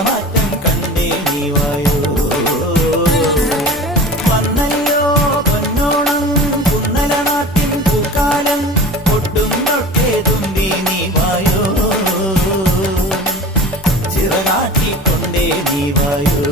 നിറമാറ്റം കണ്ടേ നീ വായോ. വന്നല്ലോ പൊന്നോണം കുന്നല നാട്ടിൻ പൂക്കാലം ഒട്ടും തൊട്ടേ തുമ്പി നീ വായോ. ചിറകാട്ടിക്കൊണ്ടേ നീ വായോ.